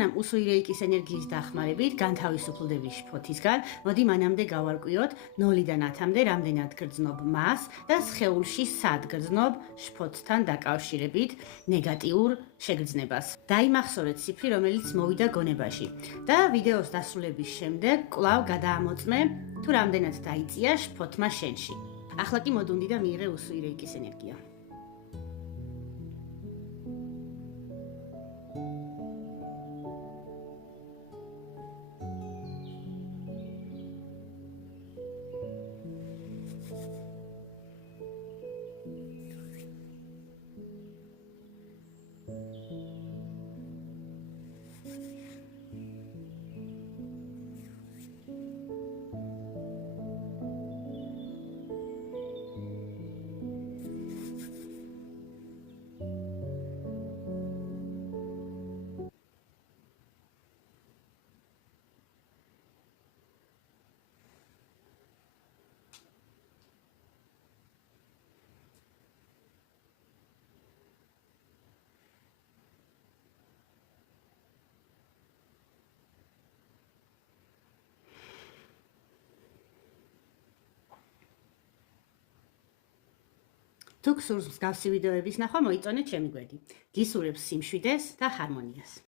სანამ უსუირეიკის ენერგიის დახმარებით განთავისუფლდები შფოთისგან, მოდი მანამდე გავარკვიოთ 0-დან 10-მდე რამდენად გრძნობ მას და სხეულში სად გრძნობ შფოთთან დაკავშირებით ნეგატიურ შეგრძნებას. დაიმახსოვრეთ ციფრი, რომელიც მოვიდა გონებაში და ვიდეოს დასრულების შემდეგ კვლავ გადაამოწმე თუ რამდენად დაიწია შფოთმა შენში. ახლა კი მოდუნდი და მიიღე უსუირეიკის ენერგია. თუ გსურს მსგავსი ვიდეოების ნახვა, მოიწონეთ ჩემი გვერდი. გისურვებს სიმშვიდეს და ჰარმონიას.